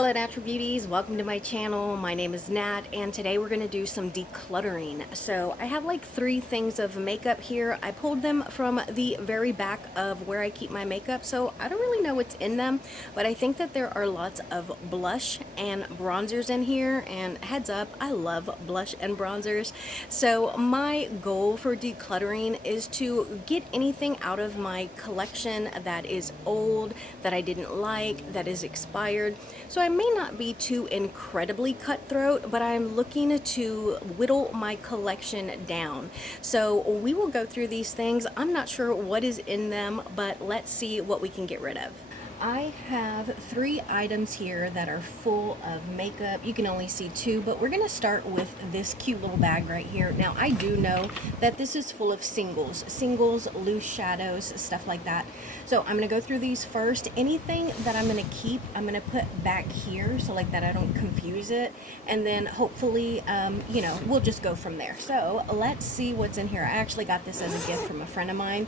Hello Natural Beauties, welcome to my channel. My name is Nat and today we're going to do some decluttering. So I have like 3 things of makeup here. I pulled them from the very back of where I keep my makeup, so I don't really know what's in them, but I think that there are lots of blush and bronzers in here, and heads up, I love blush and bronzers. So my goal for decluttering is to get anything out of my collection that is old, that I didn't like, that is expired. So I may not be too incredibly cutthroat, but I'm looking to whittle my collection down. So we will go through these things. I'm not sure what is in them, but let's see what we can get rid of. I have 3 items here that are full of makeup. You can only see 2, but we're going to start with this cute little bag right here. Now, I do know that this is full of singles, loose shadows, stuff like that. So I'm going to go through these first. Anything that I'm going to keep, I'm going to put back here so like that I don't confuse it. And then hopefully, we'll just go from there. So let's see what's in here. I actually got this as a gift from a friend of mine.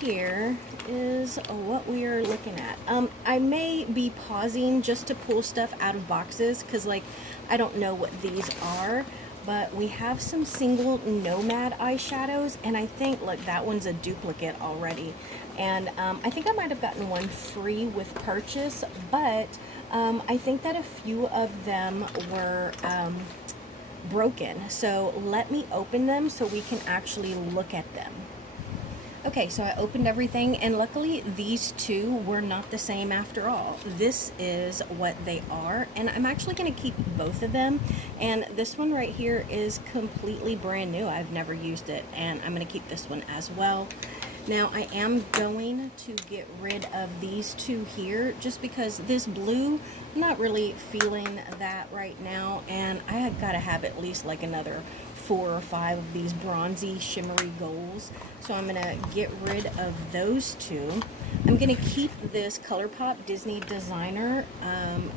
Here is what we are looking at. I may be pausing just to pull stuff out of boxes because like I don't know what these are, but we have some single Nomad eyeshadows, and I think, look, that one's a duplicate already, and I think I might have gotten one free with purchase, but I think that a few of them were broken, so let me open them so we can actually look at them. Okay, so I opened everything, and luckily these 2 were not the same after all. This is what they are, and I'm actually going to keep both of them. And this one right here is completely brand new. I've never used it, and I'm going to keep this one as well. Now I am going to get rid of these 2 here just because this blue, I'm not really feeling that right now, and I have got to have at least like another 4 or 5 of these bronzy shimmery golds. So I'm going to get rid of those 2. I'm going to keep this ColourPop Disney designer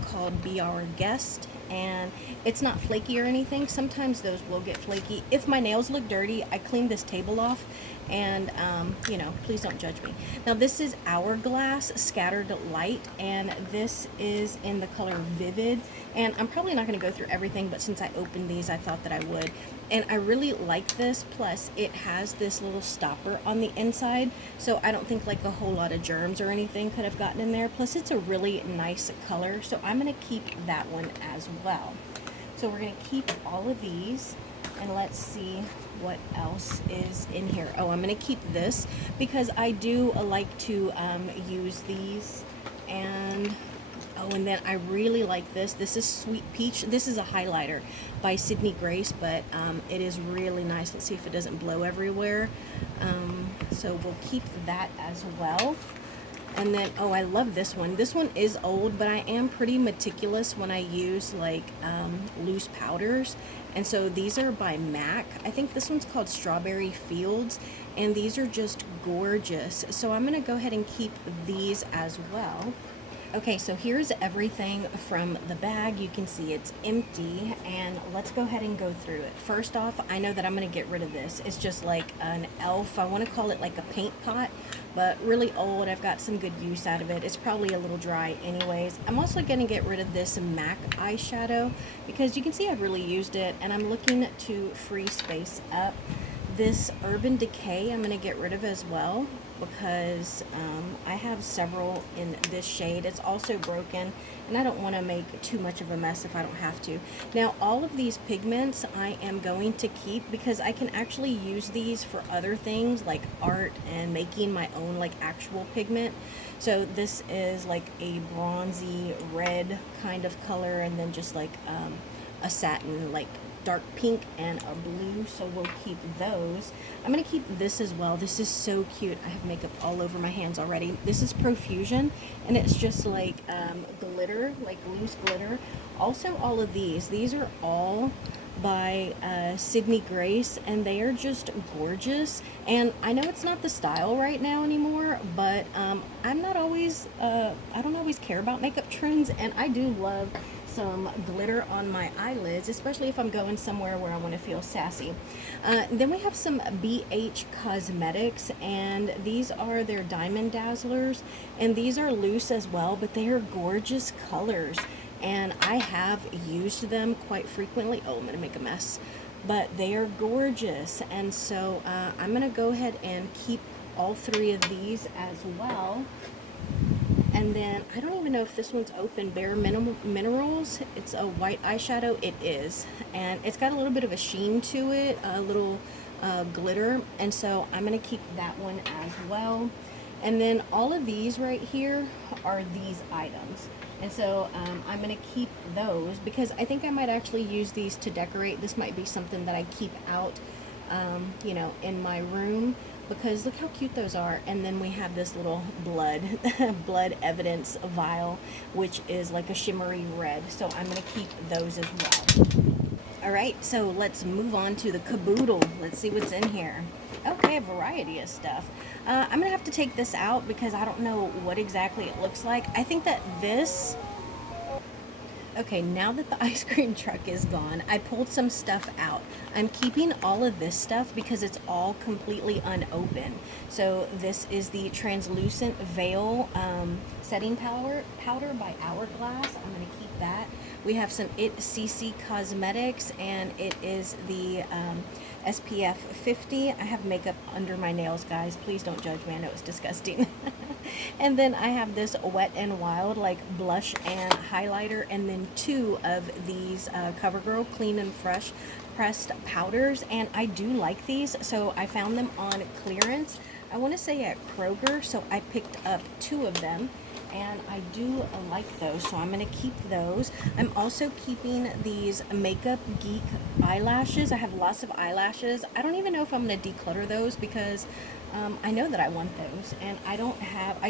called Be Our Guest, and it's not flaky or anything. Sometimes those will get flaky. If my nails look dirty, I clean this table off, and please don't judge me. Now this is Hourglass Scattered Light, and this is in the color Vivid, and I'm probably not going to go through everything, but since I opened these I thought that I would. And I really like this, plus it has this little stopper on the inside, so I don't think like a whole lot of germs or anything could have gotten in there. Plus it's a really nice color, so I'm going to keep that one as well. So we're going to keep all of these, and let's see what else is in here. Oh, I'm going to keep this because I do like to use these. And oh, and then I really like this. This is Sweet Peach. This is a highlighter by Sydney Grace, but it is really nice. Let's see if it doesn't blow everywhere. So we'll keep that as well. And then, oh, I love this one. This one is old, but I am pretty meticulous when I use like loose powders. And so these are by MAC. I think this one's called Strawberry Fields, and these are just gorgeous. So I'm gonna go ahead and keep these as well. Okay, so here's everything from the bag. You can see it's empty, and let's go ahead and go through it. First off, I know that I'm going to get rid of this. It's just like an elf. I want to call it like a paint pot, but really old. I've got some good use out of it. It's probably a little dry anyways. I'm also going to get rid of this MAC eyeshadow because you can see I've really used it, and I'm looking to free space up. This Urban Decay I'm going to get rid of as well because I have several in this shade. It's also broken, and I don't want to make too much of a mess if I don't have to. Now all of these pigments I am going to keep because I can actually use these for other things like art and making my own like actual pigment. So this is like a bronzy red kind of color, and then just like a satin like dark pink and a blue, so we'll keep those. I'm going to keep this as well. This is so cute. I have makeup all over my hands already. This is Profusion, and it's just like glitter, like loose glitter. Also, all of these are all by Sydney Grace, and they are just gorgeous. And I know it's not the style right now anymore, but I'm not always I don't always care about makeup trends, and I do love some glitter on my eyelids, especially if I'm going somewhere where I want to feel sassy. Then we have some BH Cosmetics, and these are their Diamond Dazzlers, and these are loose as well, but they are gorgeous colors. and I have used them quite frequently. Oh, I'm gonna make a mess, but they are gorgeous. And so I'm gonna go ahead and keep all 3 of these as well. And then I don't even know if this one's open. Bare Minerals. It's a white eyeshadow. It is, and it's got a little bit of a sheen to it, a little glitter. And so I'm gonna keep that one as well. And then all of these right here are these items. And so I'm gonna keep those because I think I might actually use these to decorate. This might be something that I keep out, you know, in my room, because look how cute those are. And then we have this little blood blood evidence vial, which is like a shimmery red, so I'm going to keep those as well. All right, so let's move on to the caboodle. Let's see what's in here. Okay, a variety of stuff. I'm gonna have to take this out because I don't know what exactly it looks like. I think that this... Okay, now that the ice cream truck is gone, I pulled some stuff out. I'm keeping all of this stuff because it's all completely unopened. So this is the translucent veil setting powder by Hourglass. I'm going to keep that. We have some It CC Cosmetics, and it is the SPF 50. I have makeup under my nails, guys. Please don't judge me. I know it's disgusting. And then I have this Wet n Wild like blush and highlighter, and then 2 of these CoverGirl Clean and Fresh pressed powders. And I do like these, so I found them on clearance. I want to say at Kroger, so I picked up 2 of them. And I do like those, so I'm going to keep those. I'm also keeping these Makeup Geek eyelashes. I have lots of eyelashes. I don't even know if I'm going to declutter those because I know that I want those, and I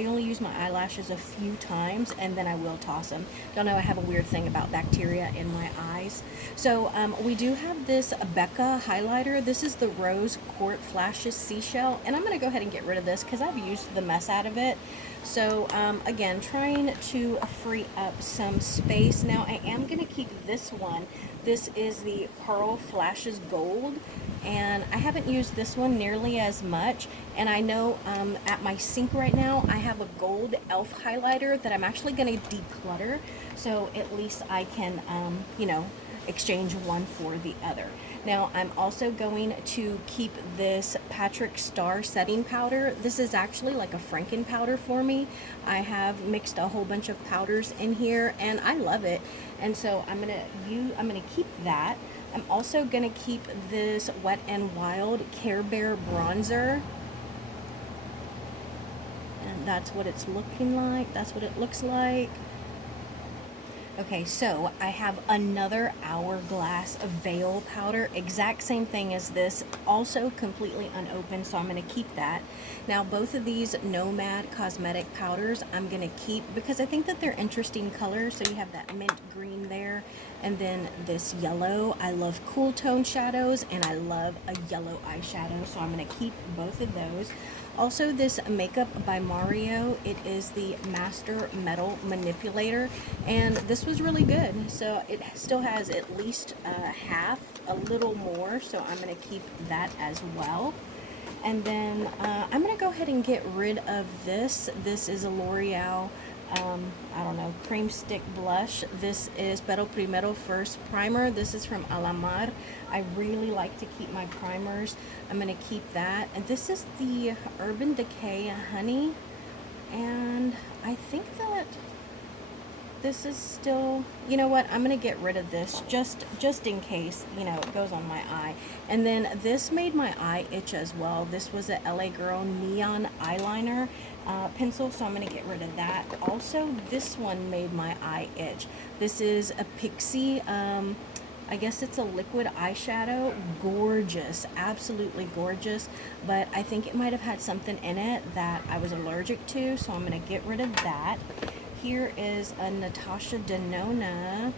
only use my eyelashes a few times, and then I will toss them. Don't know, I have a weird thing about bacteria in my eyes. So we do have this Becca highlighter. This is the Rose Quartz Flashes Seashell, and I'm going to go ahead and get rid of this because I've used the mess out of it. So again, trying to free up some space. Now I am going to keep this one. This is the Pearl Flashes Gold, and I haven't used this one nearly as much. And I know at my sink right now I have a gold e.l.f. highlighter that I'm actually going to declutter, so at least I can you know, exchange one for the other. Now I'm also going to keep this Patrick Star setting powder. This is actually like a Franken powder for me. I have mixed a whole bunch of powders in here and I love it, and so I'm gonna keep that. I'm also gonna keep this Wet n Wild Care Bear bronzer, and that's what it's looking like. That's what it looks like. Okay, so I have another Hourglass veil powder, exact same thing as this, also completely unopened, so I'm going to keep that. Now both of these Nomad cosmetic powders I'm going to keep because I think that they're interesting colors. So you have that mint green there, and then this yellow. I love cool tone shadows and I love a yellow eyeshadow, so I'm going to keep both of those. Also this Makeup by Mario, it is the Master Metal Manipulator, and this was really good. So it still has at least half, a little more, so I'm going to keep that as well. And then I'm going to go ahead and get rid of this. This is a L'Oreal, I don't know, cream stick blush. This is Pero Primero First Primer. This is from Alamar. I really like to keep my primers. I'm going to keep that. And this is the Urban Decay Honey. And I think that this is still, you know what, I'm going to get rid of this just in case, you know, it goes on my eye. And then this made my eye itch as well. This was a LA Girl Neon Eyeliner pencil, so I'm going to get rid of that. Also, this one made my eye itch. This is a Pixie, I guess it's a liquid eyeshadow. Gorgeous, absolutely gorgeous, but I think it might have had something in it that I was allergic to, so I'm going to get rid of that. Here is a Natasha Denona,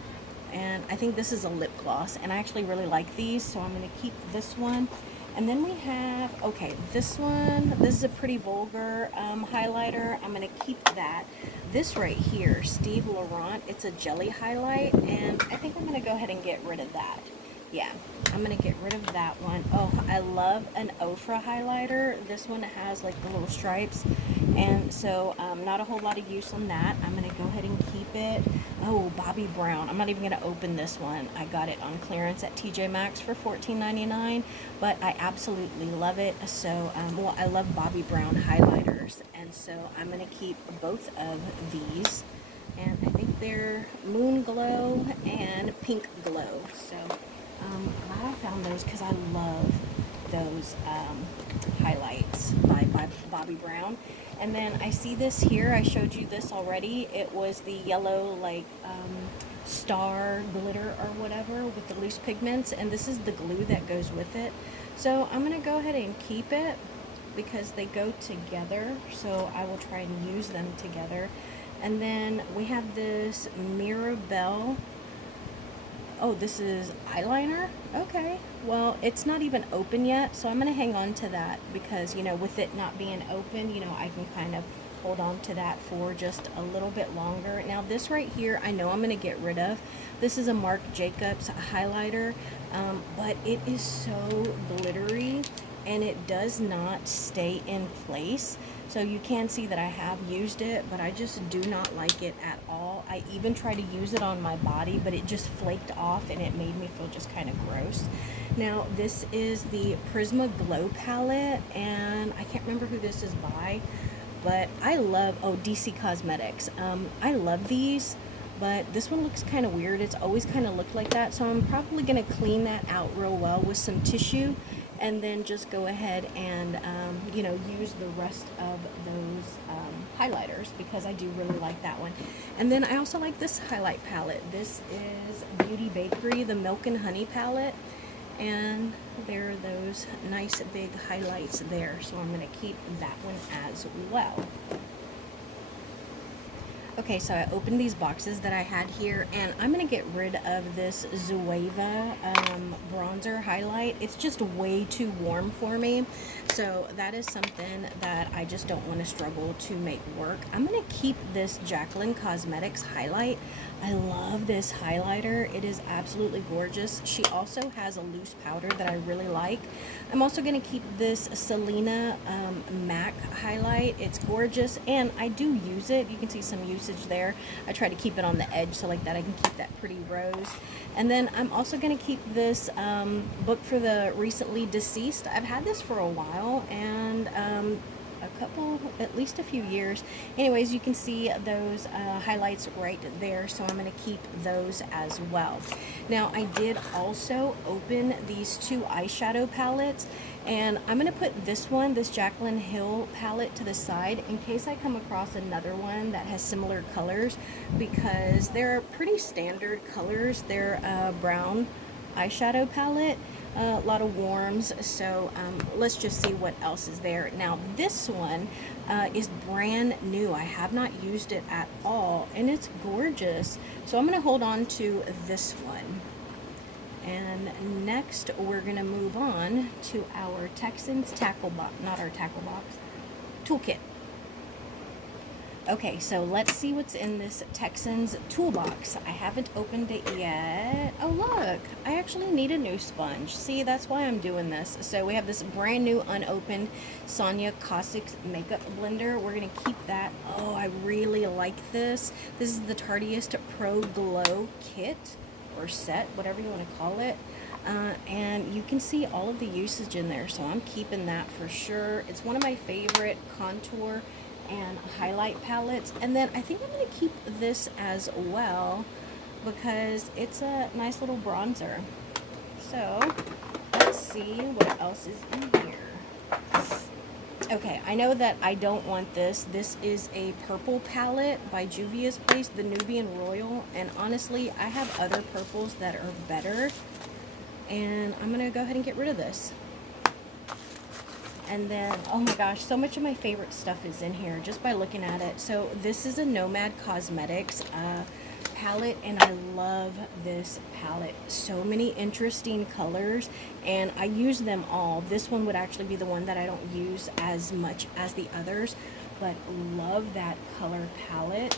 and I think this is a lip gloss, and I actually really like these, so I'm going to keep this one. And then we have, okay, this one, this is a Pretty Vulgar highlighter. I'm going to keep that. This right here, Steve Laurent, it's a jelly highlight, and I think I'm going to go ahead and get rid of that. Yeah, I'm going to get rid of that one. Oh, I love an Ofra highlighter. This one has like the little stripes, and so not a whole lot of use on that. I'm going to go ahead and keep it. oh, Bobby Brown. I'm not even going to open this one. I got it on clearance at TJ Maxx for $14.99, but I absolutely love it. So, well, I love Bobby Brown highlighters, and so I'm going to keep both of these. And I think they're Moon Glow and Pink Glow. So, glad I found those because I love those highlights by Bobby Brown. And then I see this here. I showed you this already. It was the yellow, like, star glitter or whatever with the loose pigments. And this is the glue that goes with it. So I'm going to go ahead and keep it because they go together. So I will try and use them together. And then we have this Mirabelle. Oh, this is eyeliner? Okay. Well, it's not even open yet, so I'm going to hang on to that because, you know, with it not being open, you know, I can kind of hold on to that for just a little bit longer. Now, this right here, I know I'm going to get rid of. This is a Marc Jacobs highlighter, but it is so glittery and it does not stay in place. So you can see that I have used it, but I just do not like it at all. I even tried to use it on my body, but it just flaked off and it made me feel just kind of gross. Now, this is the Prisma Glow palette, and I can't remember who this is by, but I love, oh, DC Cosmetics. I love these, but this one looks kind of weird. It's always kind of looked like that, so I'm probably going to clean that out real well with some tissue and then just go ahead and, you know, use the rest of those highlighters because I do really like that one. And then I also like this highlight palette. This is Beauty Bakery, the Milk and Honey palette. And there are those nice big highlights there. So I'm going to keep that one as well. Okay, so I opened these boxes that I had here, and I'm going to get rid of this Zoeva bronzer highlight. It's just way too warm for me, so that is something that I just don't want to struggle to make work. I'm going to keep this Jaclyn Cosmetics highlight. I love this highlighter. It is absolutely gorgeous. She also has a loose powder that I really like. I'm also going to keep this Selena MAC highlight. It's gorgeous, and I do use it. You can see some usage there. I try to keep it on the edge so like that I can keep that pretty rose. And then I'm also going to keep this book for the recently deceased. I've had this for a while, and at least a few years. Anyways, you can see those highlights right there, so I'm going to keep those as well. Now, I did also open these two eyeshadow palettes, and I'm going to put this one, this Jaclyn Hill palette, to the side in case I come across another one that has similar colors, because they're pretty standard colors. They're brown eyeshadow palette, a lot of warms, so let's just see what else is there. Now, this one is brand new. I have not used it at all, and it's gorgeous, so I'm going to hold on to this one. And next, we're going to move on to our Texans tackle box, not our tackle box, toolkit. Okay, so let's see what's in this Texans toolbox. I haven't opened it yet. Oh, look, I actually need a new sponge. See, that's why I'm doing this. So we have this brand new unopened Sonia Caustic makeup blender. We're going to keep that. Oh, I really like this. This is the Tarteist Pro Glow kit or set, whatever you want to call it. And you can see all of the usage in there, so I'm keeping that for sure. It's one of my favorite contour and highlight palettes. And then I think I'm going to keep this as well because it's a nice little bronzer. So let's see what else is in here. Okay, I know that I don't want this. This is a purple palette by Juvia's Place, the Nubian Royal. And honestly, I have other purples that are better. And I'm going to go ahead and get rid of this. And then, oh my gosh, so much of my favorite stuff is in here just by looking at it. So this is a Nomad Cosmetics palette, and I love this palette. So many interesting colors, and I use them all. This one would actually be the one that I don't use as much as the others, but love that color palette.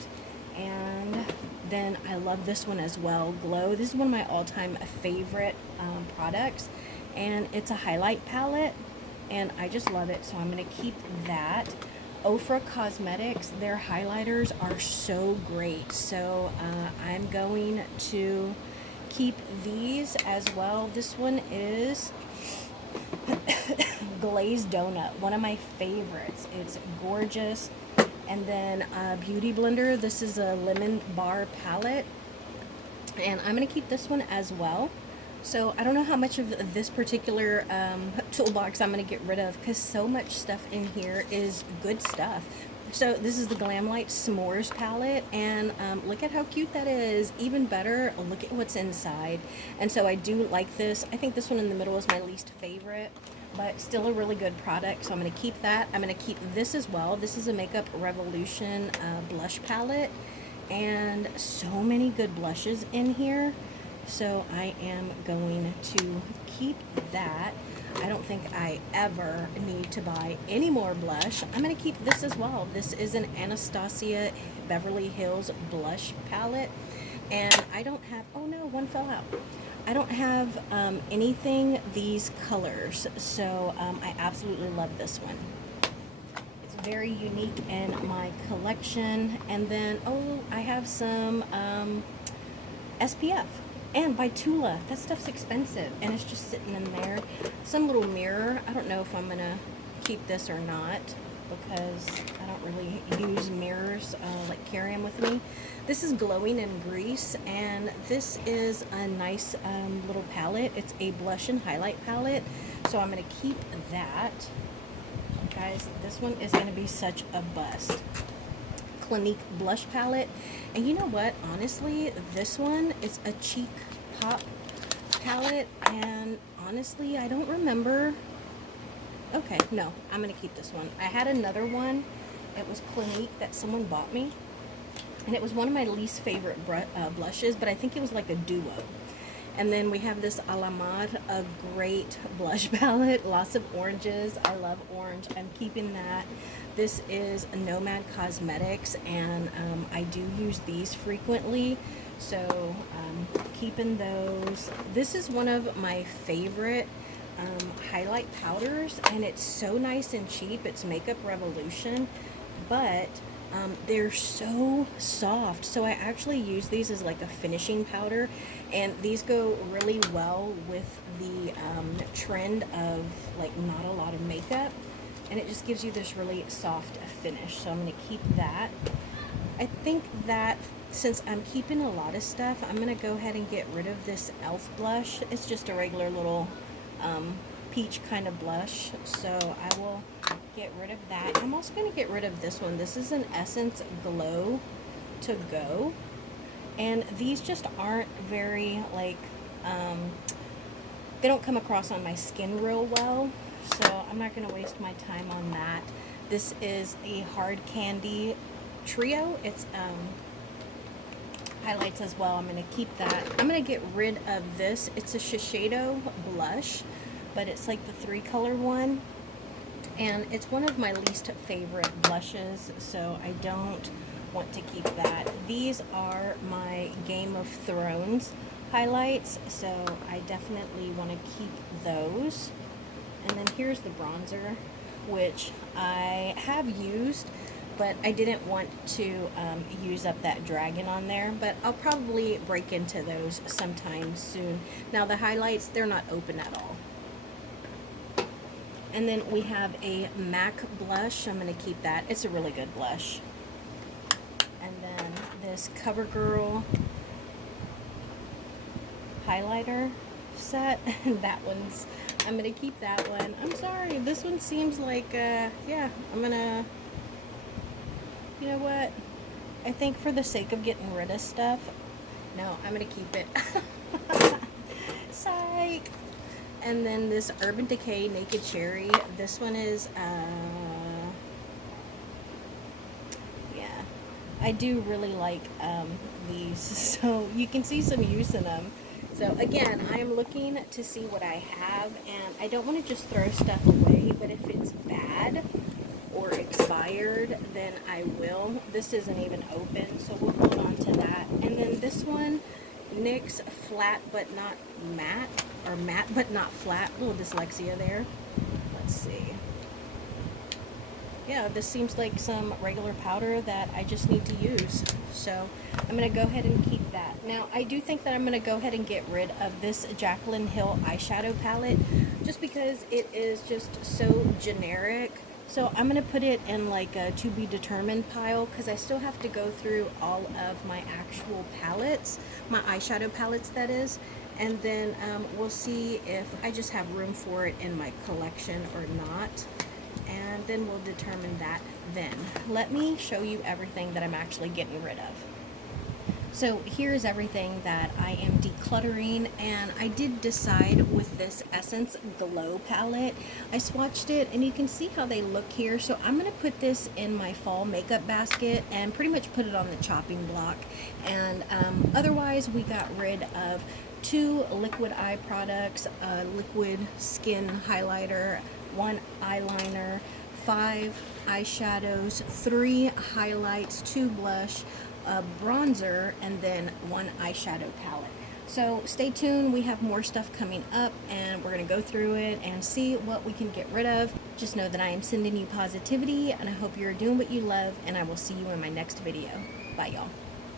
And then I love this one as well, Glow. This is one of my all-time favorite products, and it's a highlight palette. And I just love it, so I'm going to keep that. Ofra Cosmetics, their highlighters are so great. So I'm going to keep these as well. This one is Glazed Donut, one of my favorites. It's gorgeous. And then Beauty Blender, this is a lemon bar palette, and I'm going to keep this one as well. So I don't know how much of this particular toolbox I'm going to get rid of, because so much stuff in here is good stuff. So this is the Glamlight S'mores palette, and look at how cute that is. Even better, look at what's inside. And so I do like this. I think this one in the middle is my least favorite, but still a really good product, so I'm going to keep that. I'm going to keep this as well. This is a Makeup Revolution blush palette, and so many good blushes in here. So I am going to keep that. I don't think I ever need to buy any more blush. I'm going to keep this as well. This is an Anastasia Beverly Hills blush palette. And I don't have, oh no, one fell out. I don't have anything these colors. So I absolutely love this one. It's very unique in my collection. And then, oh, I have some SPF. And by Tula, that stuff's expensive, and it's just sitting in there. Some little mirror. I don't know if I'm gonna keep this or not, because I don't really use mirrors, like carry them with me. This is Glowing in Grease, and this is a nice little palette. It's a blush and highlight palette, so I'm gonna keep that. Guys, this one is gonna be such a bust. Clinique blush palette, and you know what, honestly, this one is a Cheek Pop palette, and honestly I don't remember. Okay, no, I'm gonna keep this one. I had another one, it was Clinique, that someone bought me, and it was one of my least favorite blushes, but I think it was like a duo. And then we have this Alamad, a great blush palette, lots of oranges. I love orange. I'm keeping that. This is Nomad Cosmetics, and I do use these frequently, so keeping those. This is one of my favorite highlight powders, and it's so nice and cheap. It's Makeup Revolution, but they're so soft, so I actually use these as like a finishing powder, and these go really well with the trend of like not a lot of makeup, and it just gives you this really soft finish. So I'm going to keep that. I think that since I'm keeping a lot of stuff, I'm going to go ahead and get rid of this e.l.f. blush. It's just a regular little peach kind of blush, so I will get rid of that. I'm also going to get rid of this one. This is an Essence Glow to Go, and these just aren't very like they don't come across on my skin real well, so I'm not going to waste my time on that. This is a Hard Candy Trio. It's highlights as well. I'm going to keep that. I'm going to get rid of this. It's a Shiseido blush, but it's like the 3-color one, and it's one of my least favorite blushes, so I don't want to keep that. These are my Game of Thrones highlights, so I definitely want to keep those. And then here's the bronzer, which I have used, but I didn't want to use up that dragon on there, but I'll probably break into those sometime soon. Now the highlights, they're not open at all. And then we have a MAC blush. I'm going to keep that. It's a really good blush. And then this CoverGirl highlighter set. That one's, I'm going to keep that one. I'm sorry, this one seems like, yeah, I'm going to, you know what? I think for the sake of getting rid of stuff, no, I'm going to keep it. Psych. And then this Urban Decay Naked Cherry. This one is, yeah, I do really like these. So you can see some use in them. So again, I am looking to see what I have, and I don't want to just throw stuff away, but if it's bad or expired, then I will. This isn't even open, so we'll hold on to that. And then this one, NYX Flat But Not Matte, or Matte But Not Flat. A little dyslexia there. Let's see. yeah, this seems like some regular powder that I just need to use. So I'm going to go ahead and keep that. Now, I do think that I'm going to go ahead and get rid of this Jaclyn Hill eyeshadow palette just because it is just so generic. So I'm going to put it in like a to be determined pile because I still have to go through all of my actual palettes, my eyeshadow palettes that is, and then we'll see if I just have room for it in my collection or not, and then we'll determine that then. Let me show you everything that I'm actually getting rid of. So here's everything that I am decluttering, and I did decide with this Essence Glow palette. I swatched it and you can see how they look here. So I'm going to put this in my fall makeup basket and pretty much put it on the chopping block. And otherwise we got rid of 2 liquid eye products, a liquid skin highlighter, 1 eyeliner, 5 eyeshadows, 3 highlights, 2 blush, a bronzer, and then 1 eyeshadow palette. So stay tuned, we have more stuff coming up and we're going to go through it and see what we can get rid of. Just know that I am sending you positivity and I hope you're doing what you love, and I will see you in my next video. Bye y'all.